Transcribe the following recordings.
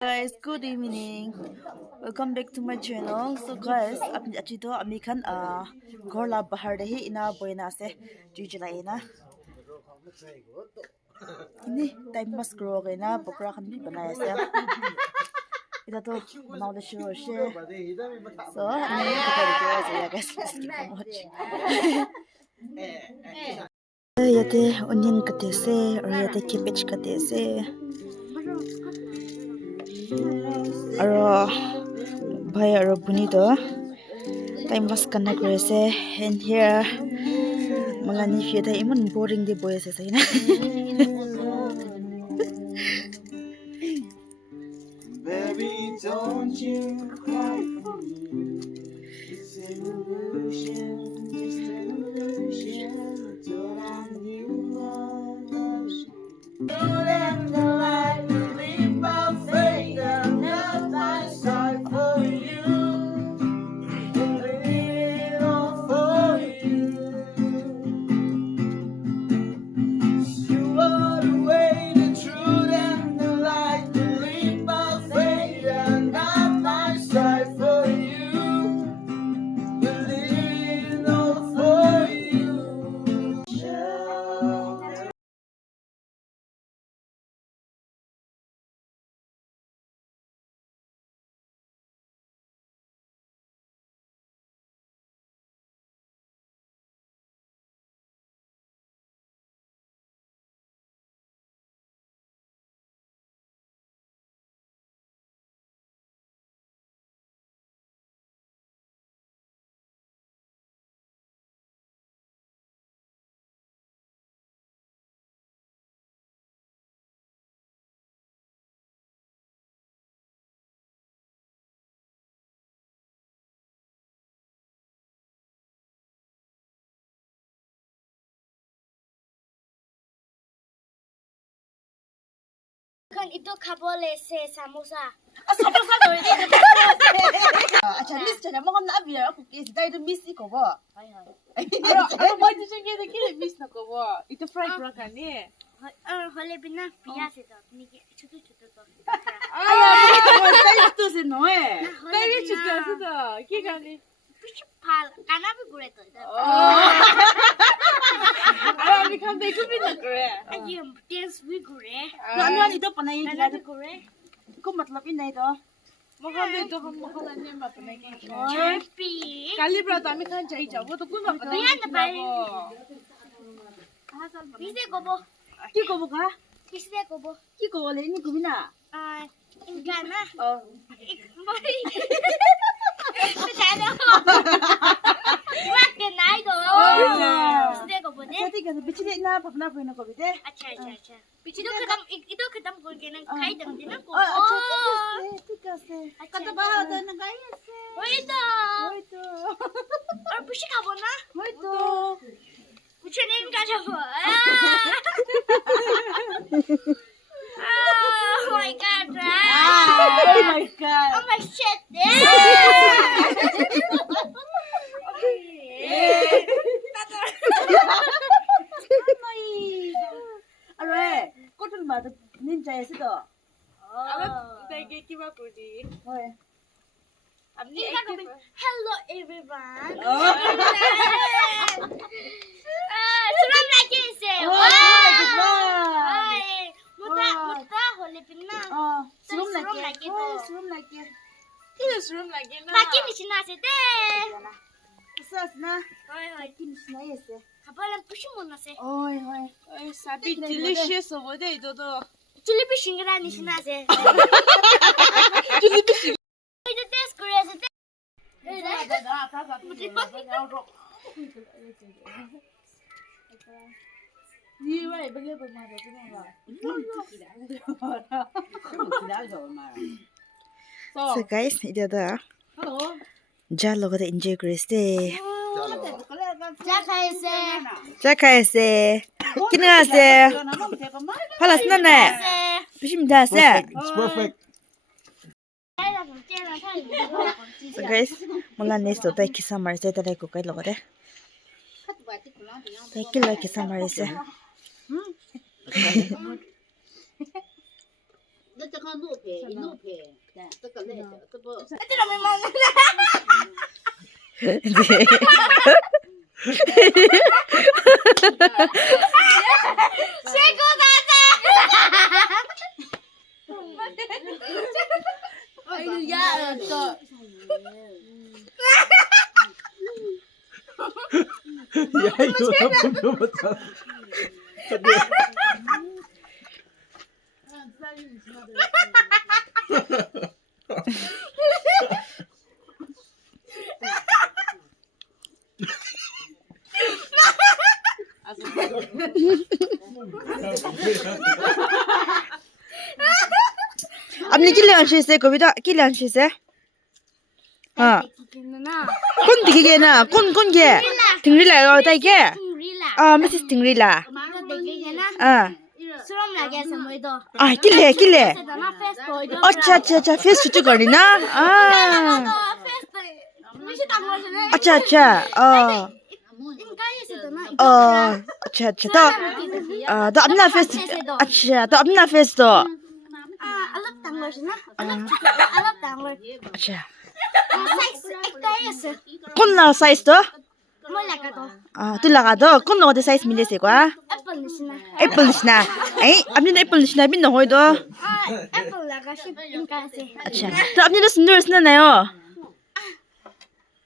Guys, good evening. Welcome back to my channel. So guys, apni achito ami khan ghor la bahar de hi ina boina ase jujulai na. Ini time pass kro ga na pokra khan bi banai ase. Ita to banao de shuru she. So, ani kita de kira ya guys. Let's keep on watching. Yate onion kate se or yate cabbage kate se. Aro bhai aro buni to time pass karna kore ase and here malani fieta iman boring de boy ase sai na. Baby, don't you cry for me. It's an illusion, just an illusion. Thought I knew what love should be. You and the light will leave our fate, and now I sigh for you. And leave it all for you. You are the way, the truth, and the light. Ito kabole se samosa. Samosa to ini. Acha miss chana mo kam na abia ako is dai to miss ko ba. Aro mai tu cengke de kile miss na ko bo. Ito fry kura kan ni. Hole bina piya se to. Ni chutu chutu to. Dai to se no eh. Dai bi chuta su to. Ki kan ni. Pichu pal kana bi gure to. Aro ami kan de ku bi na kore. Aji dance bi gure. Ano ito panay Kana bi gure. ko matlab inay to. Mo kan de to mo kan ni ma pa na ki. Champi. Kali bra to ami kan chai jaw. Wo to ku ma pa na. Biyan na pa. Bise kobo. Ki ko buka? Bise kobo. Ki ko le ni kumina. Ingana. Oh. Mari. Sana. Wak kenai do. Bise kobo ne. Sati ka bichili na papna po na ko bite. अच्छा अच्छा अच्छा पीछे तो खत्म कर के ना खाई दम देना को ठीक আছে. अच्छा Kata ba ta na gaya se. वही तो Hoito. और पीछे खाबो ना Hoito. पीछे नहीं का जाबो oh my god Oh my god. oh my shit Are, kotul ma to ninja ese to. Aro dai ke ki ba ko di. Hoy. Amni hello everyone Oh. suram lagi se muta hole pinna Oh, Surum surum lagi lagi. to. Oh, surum lagi. ki surum lagi na. lagi ni sina se de Sas na. hoy hoy Kin na ese. kapalan pushi mo na se Oy, hoy. Ay sabi delicious bo de ito to. chili pishingra ni sina se Chili fish. ito test kore se de Ni wai bele ba ma da tino ba. So guys, ida da. Hello. Ja logo da enjoy kriste. ja khai se Ja kai se. Kina se. Halas na na. se Bishim da se. It's perfect. So guys, mula next to tai kisa mar se ta ko kai logo de. Tai kila kisa mar se. 야, 또. 야 이거 나쁜 거 같아. আপনি কি লেন শেষে কবিতা কি লেন শেষে হ্যাঁ কোন দিকে গে না কোন গে tingri la ro tai ge mrs tingri la Suram lagi sama itu. ki le Sedana face boy itu. acha face shoot kari na Face boy. Mesti tanggal sana. acha Ingkai sedana. acha to apna face acha to apna face to Alap tanggal sana. Alap tanggal. acha Size ektai ase. kon na size to Mau lagi tu. tu laga to kon no de size mile se kwa Apple ni sana. apple nishna apni na apple nishna bin no hoi do Apple lagi sih ingkai ase. acha to apni do sundur sna na yo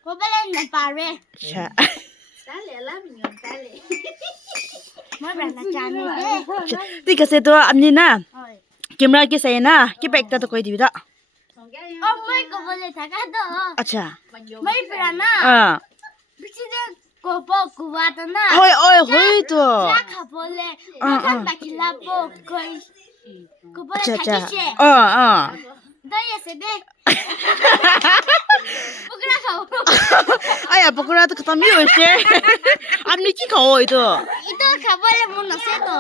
Kau beli nak pare. acha Mau berapa jam ni? ti ka se to apni na camera ke sai na ke back ta to koi di da Oh, mau kau boleh tak ada. acha Mau berana. Mesti dia kau bawa kuat na. hoi to Nak boleh. Makan baki lapo kau boleh acha tak sih. Dah ya sedih. Bukan kau. aya pokora to kata mi ho she apni ki khao oi to Itu kau boleh mana sedo.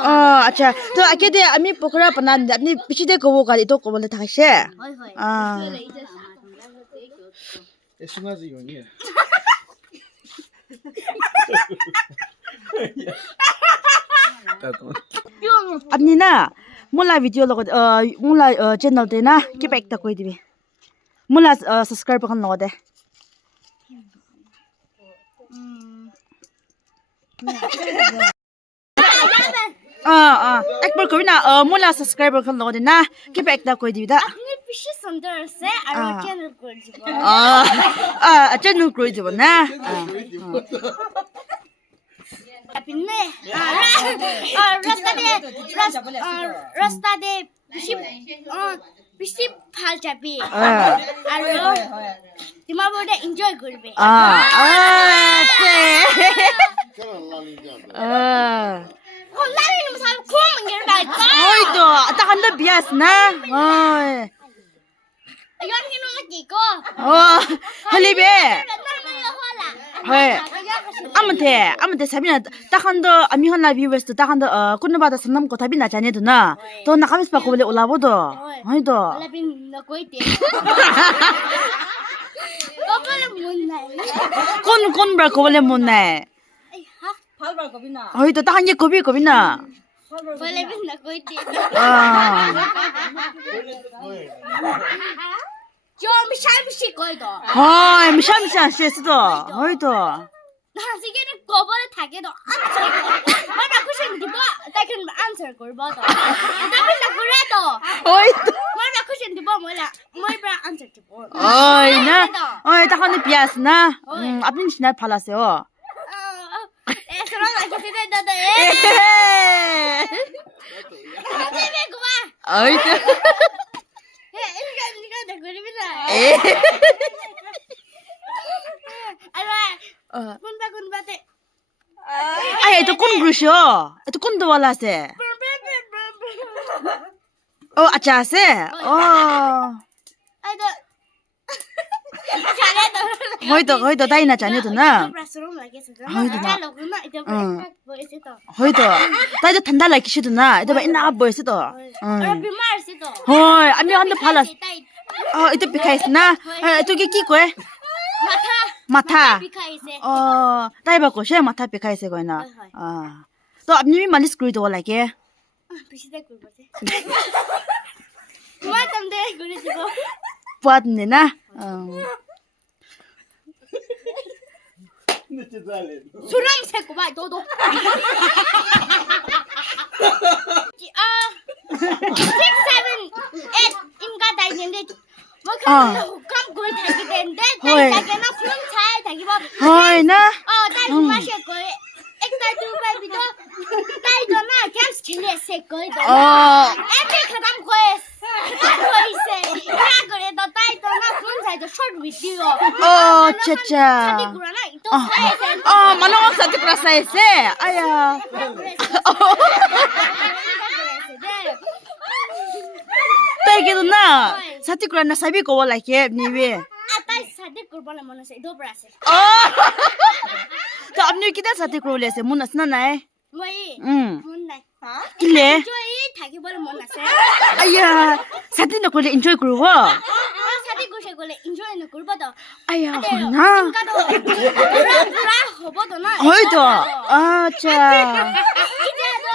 acha to ake de ami pokora panan apni pichi de ko ka to ko bole thak she Hoi hoi. 숭아지 용이야. apni na mula video logo mula channel de na ke back ta koi dibi mula subscribe kan logo de ekbar koi na mula subscriber kan logo de na ke back ta koi dibi da Ini pishi sundar se. Aru channel kurji. channel koi dibi na Tapi ni. Rasta de pishi phal jabi. Aru tima bode enjoy kurbe. Kau lari ni masal kau mengir baik. hoi to takan da bias na hoi Ayon kinu lagi ko. halibe Nama yo hola. hoi amante sabina takhan도 아미헌나 viewers takhan도 kunbada samnam ko tabina jane duna to nakamis pa ko bole olabodo hoido Labin na koi te. Kau boleh munai. kon bra ko bole monne hoido takhan ye kobina Boleh bin na koi te. Jo misal koi do. hoi mishamsha shesudo hoido Nah, sige ni kau boleh thake do. Mana question diba? Taken answer korba do. Tapi na kore do. hoido Mana question diba mola. Moi bra answer diba. oi na oi takhan bias na apni sina phalaseo Serang lagi tidak ada. Tapi gua. hoido Ini kan dah kuri bisa. Alah. Kun bate. ay ito kun grusho ito kun do wala se acha se Ada. hoido dai na jane duna Serang lagi sedang. Hoido na. Kalau guna itu boleh situ. hoido dai thanda la kishiduna ito ba ina boy sido Orang bimar situ. hoi ami hande phalas ito pikais na ito ki koe matha Bikai se. dai ba ko she matha pikais ko na to apni mi malis kuri do la ke Bisa dah kuri bate. 그만 좀 돼. 그러지 뭐. 빠드네나. 진짜 잘해. 수람 새고 봐. 너도. 6, 7, 8 인가 다 있는데 뭐 그럼 그걸 타게 되는데 헐. 자기나 수름 잘 타기 뭐. 허이나. 딸 마실 거에 액달 두바비도 딸도나 그냥 스킬했을 거이도. 애들 그다음 거에 거이세. 그래도 딸도나 수름 잘도 숏 위디오. 차차. 사디 구라나 또 사이세. 만원 사티 그라사이세. 아야. 딸기도 나. 사티 그라나 사비 거와 라이게 니위. 딸 사디 구라나 뭐나세 도브라세. 저 앞니 기다 사티 그라레세 문나스나 나에. 뭐이? 응. 뭔데? 길래. 저희 타기 벌 뭐나세? 아야. 사티나 그래 인조이 그러와. 사디 구세 걸레 인조이는 굴버도. 아야. 허나. 인가도 구라 허버도나. 허이도. 자. 이제도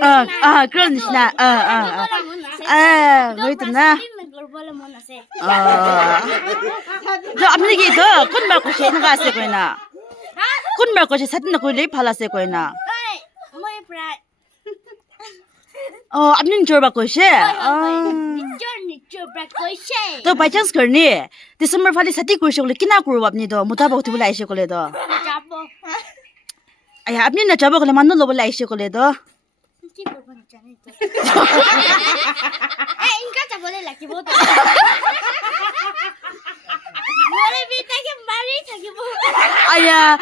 장신하나. 그런 시나. 허이도나. 저 앞니기 더 꾼말 곳이 있는 거 아세요, 거이나? 꾼말 곳이 사진나 거기 레이 팔았어요, 거이나. 뭐이 브라. 앞니 줘봐 곳이. 니저 브라 거이셰. 또 바이 찬스 거니. 디셈버 팔이 사티 곳이 올래 끼나 그러 앞니도 못하고 어떻게 볼라 이시 걸래도. 잡어. 아야 앞니나 잡아 걸래 만나러 볼라 이시 걸래도. 기분 번잖아. 인가 잡어래 라키 보다. 머리 비타게 말이 자기 뭐. 아야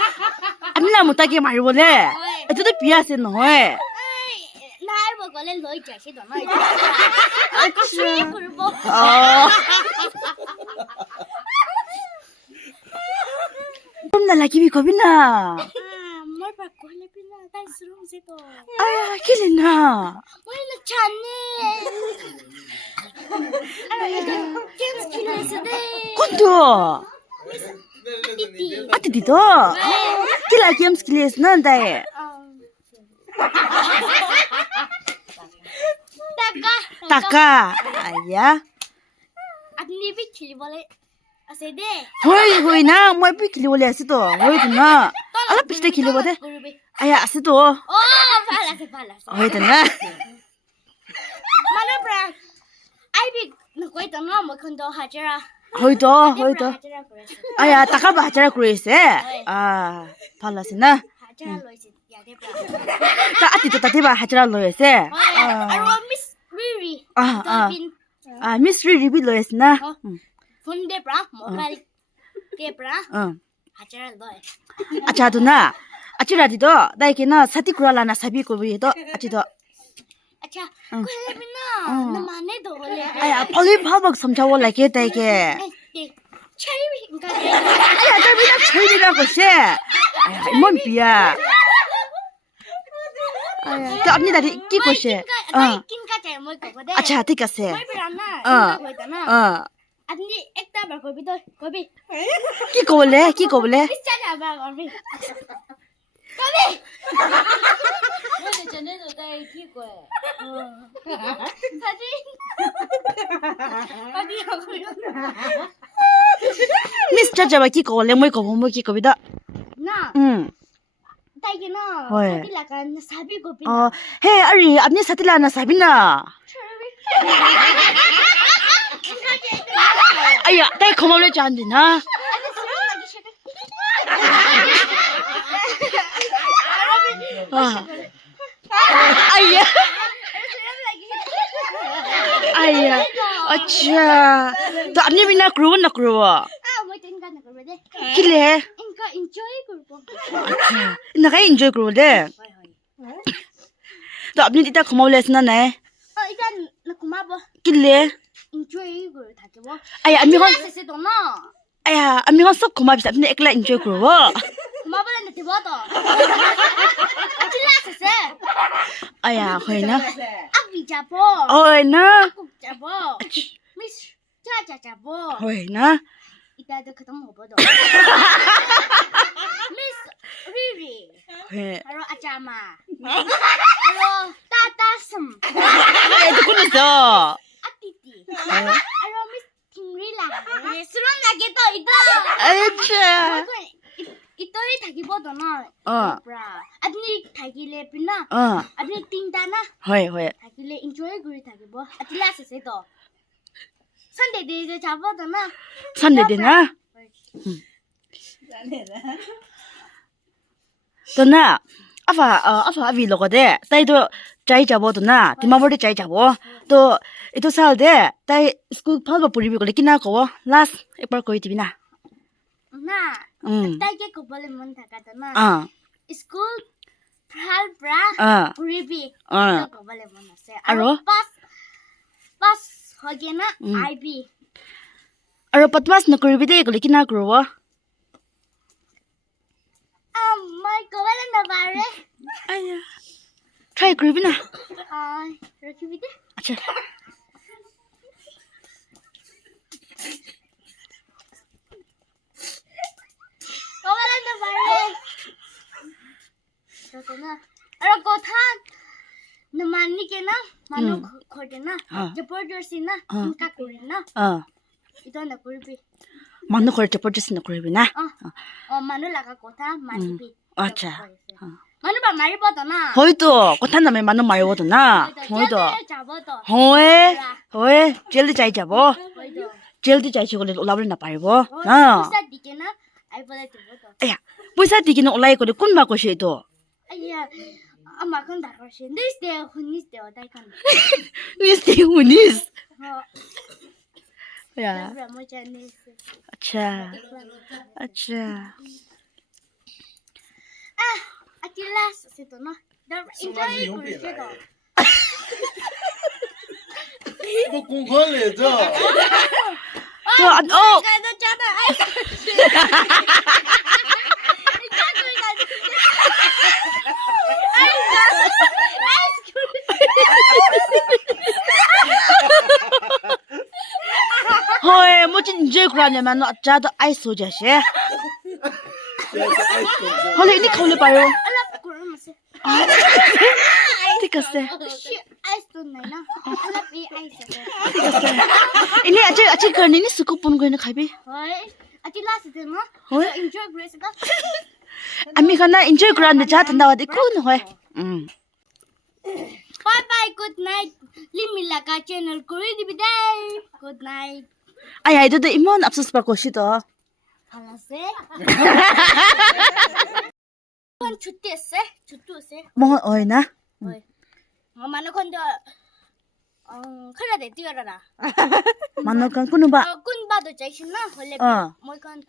앞니나 못하게 말 볼래. 저도 비하세 너해. 날 보고래 너희 자식도 너희. 아치 굴보. 좀 날라 기비 겁이나. 뭘 받고 할래 비나 달스러운세도. 아야 길이나. 왜나 잔네. 게임스 키네스데. 콘도. 띠띠. 아티디도. 길라 게임스 길레스 난다에. 따까. 아야. 안니비 킬벌레. 아세데. 호이나 뭐 비킬리 올래 아스도. 호이드나. 알아 비슷해 길리 보대. 아야 아스도. 발라세. 호이드나. 마나브라. 아이비 너거이도 너무 큰도 하지라. 호이도. 하지라 그랬어. 아야 따가봐 하자라 그랬어. 발라스나. 하지라 로이스 야데브라. 따 아티도 따대봐 하자라 로였어. 아로 미스 리리. 더빈. 미스 리비 로였나. 본데브라 모바일 데브라 하지라 로이. 아차도나. 아치라디도 나이게나 사티쿠라라나 사비고비도 아치도. 아차 콜레비나 너 마네도 올래. 아야 폴리 파박 섬자워 라게 다이게. 체리인가. 아야 달비나 철이라고 씨. 아야 뭔 비야. 아야 또 앞니 다리 끼고 씨. kinka 잘못 거거든. 아차 되겠어. 말비라나 거기다나. 아니 액다 말 거비도 거비. 끼고 올래? 끼고 올래? 비싸다 봐 거비. 근데 쟤네도 다 키고해. 사진. 어디야 미스 짜자바 끼고 올래? 뭐 끼고 뭐 끼고 비다. 나. 딸기나 왜? 사빌라가 사비 거비. 해 아리 앞니 사til라나 사비나. 아야 딸 고마워래 잔디나. 아야. 아야. 아차. 또 앞니 비나 그러나 그러워. 뭐 땡가는 거거든. 길래. 인가 인조이 걸고. 나가 인조이 그러데. 또 앞니 이따 고마워래 스나네. 일단 나 고마워. 길래. 인조이 걸 다게 뭐. 아야 안미건. 세세도 나. 아야 안미건 썩 고마비다. 앞니 액라 인조이 그러워. 고마워는 대봐도. 찔라세세. 아야 호이나. 앞이 잡어. 호이나. 꼭 잡어. 미스 자자 잡어. 호이나. 이따도 그동 못 봐도. 미스 Riri. 해. Aro Achama. Aro Tatasum. 또 끊었어. Atiti. Aro Miss Tingrila. Suron lagi to ito. 아차. Ito'y tagibodo na. 어. Bra. Adni tagile pina. 어. Adni tingdana. 허이 허이. Tagile enjoy guri tagibo. Atila sa ito. Sunday day jabodo na. 산대 되나? 또나 아파 아비 로거데 따이도 짜이 잡어도나 디마버리 짜이 잡어 또 이또 살데 따이 스쿨 팔바 뿌리비 걸리 기나고 라스 에빨 거이 디비나 Na. 응. Tagi ko bole mon tagado na. 어. School pral bra. 어. Ribi. 어. Ko bole mon na se. Aro? Pas hoge na Mm. IB. 아로 빠트마스 너그리비데 걸리 기나고 Mai ko bole na bare. 아야 트라이 그리비나 Roki bide. 아차 Ko bole na bare. So na. Aro ko tha namani ke na manu khote na. Jabardasti na. Inka kuri na. 어 Ito na kuribi. 만노 걸때 버지스 너그리비나 Manu laga ko tha maribi. 아차 Manu ba mari bodo na. 허이도 꽃한남에 만노 마요거도나 허이도 Jabodo. 허에 젤리 짜이 잡어 Hoido. 젤디 짜이 치고 올라버리나 봐요 어 Isa dike na. Ay bodo tibodo. 아야 부사 디기는 올라이 거리 꾼 맞고 시도 Aya, ama kan da roshi. This day hunis day odai kan. 니스티 우니스 야 Bra mo chane. 아차 아차 Atila sito no. Enjoy kuri sito. 뭐 공부할래 저. 저어 Kada chana ay. 허에 뭐진 이제 그러냐면 아짜도 아이스 오자시 허래 이니 컬러 봐요 Ala kuri mas. 티카세 Ice to na na. Ala pi ice. 티카세 이니 아직 그러니 스코 보는 거는 가비 Hoy. Atila sito no. Hoy. Enjoy kuri sito. 아미가나 인제 그런데 자 된다와디 코는 허에 Bye bye. Good night. Limila ka channel kuri di biday. Good night. 아야 이도도 이mon 압수스 받고 시도 Halase. Kon chutti se. Chuttu se. 뭐 어이나 Hoy. Mano kondo khala de tiara. 만나간 꾸는 봐 Kun ba do jaishin na hole. Moi kon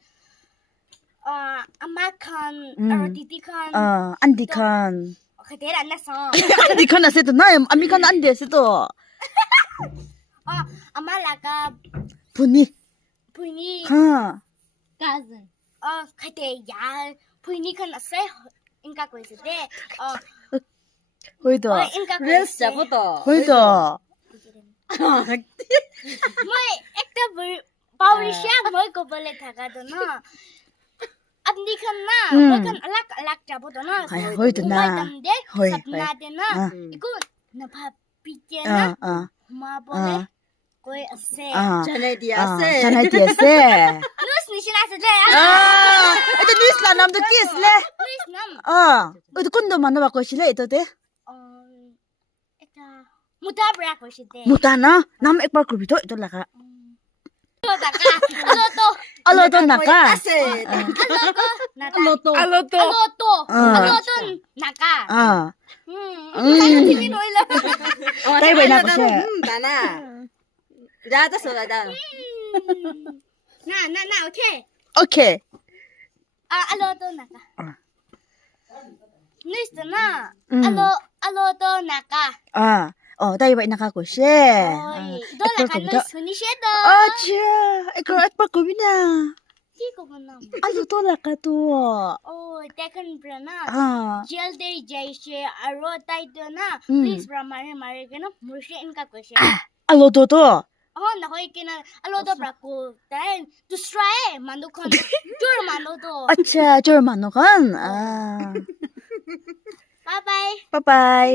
ama kan or titi kan. 안디칸 Khatera na so. 안디칸 아세도 나 아미칸 안디 아세도 Ama laga 분이 puini 하 cousin. Khate ya puini kan ase inka ko ise de. 호이도 Inka ko Reels ise. 잡아도. 호이도 Moi ekta power siya moi ko bole thaga do na. Apni kan na moi kan alak alak jabo do na. Ay, hoy, do na. Moi dam de Hoy, sapna de na. Iku na pa piche na ma bole koi ase. 자네디아세. 자네 디에세 Nus ni sila sa de. ito 뉴스라 남도 끼스래 Please nam. ito kun도 만나봐 거실래 ito 돼 Eta mutabra ko si de. 못하나 남 액발 그룹이도 ito 라가 Taka. Aloto. 알로도 나가 아세. Naka. 알로또. Aloto. Aloto naka. Tayo Pinoy lang. Tayo ba na ko siya? 나나. 라다 소라다. Na, okay. 오케이 Aloto naka. Nice na. Mm. Aloto naka. tayo ba naka고 Oy, siya dola ka no suni siya do. 아차 iko 액발 그룹이나 Di ko ba nam. 알로도 라가도 Oh, tekan bra na. Jail day jai she aro tai do na. Please bra mare ke no. Murshi inka ko siya. 알로도도 na hoy kina alodo brako then to try mando kon jur mando to আচ্ছা জোর মানো গান bye bye bye bye